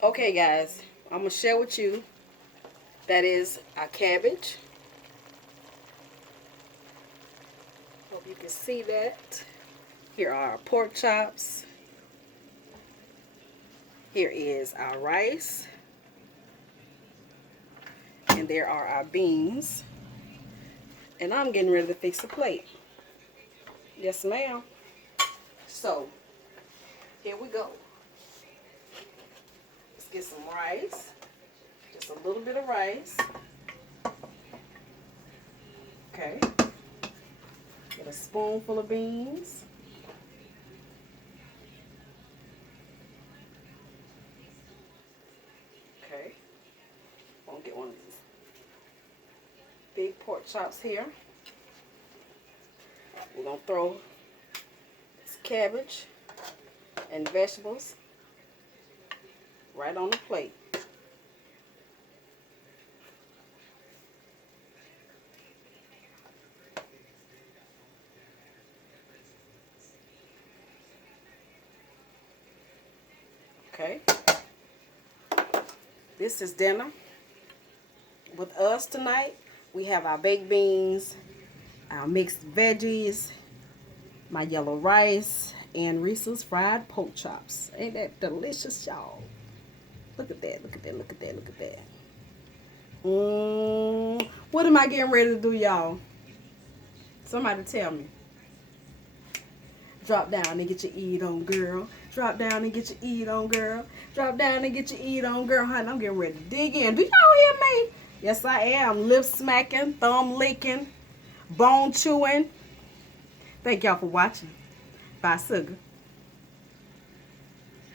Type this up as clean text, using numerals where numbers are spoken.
Okay, guys, I'm gonna share with you. That is our cabbage. Hope you can see that. Here are our pork chops. Here is our rice. And there are our beans. And I'm getting ready to fix a plate. Yes, ma'am. So, here we go. Let's get some rice. Just a little bit of rice. Okay. Get a spoonful of beans. Okay. I'm gonna get one of these big pork chops here. We're gonna throw this cabbage and vegetables right on the plate. Okay. This is dinner. With us tonight, we have our baked beans, our mixed veggies, my yellow rice, and Reese's fried pork chops. Ain't that delicious, y'all? Look at that, look at that, look at that, look at that. What am I getting ready to do, y'all? Somebody tell me. Drop down and get your eat on, girl. Drop down and get your eat on, girl. Drop down and get your eat on, girl. Honey, I'm getting ready to dig in. Do y'all hear me? Yes, I am. Lip smacking, thumb licking, bone chewing. Thank y'all for watching. Bye, sugar.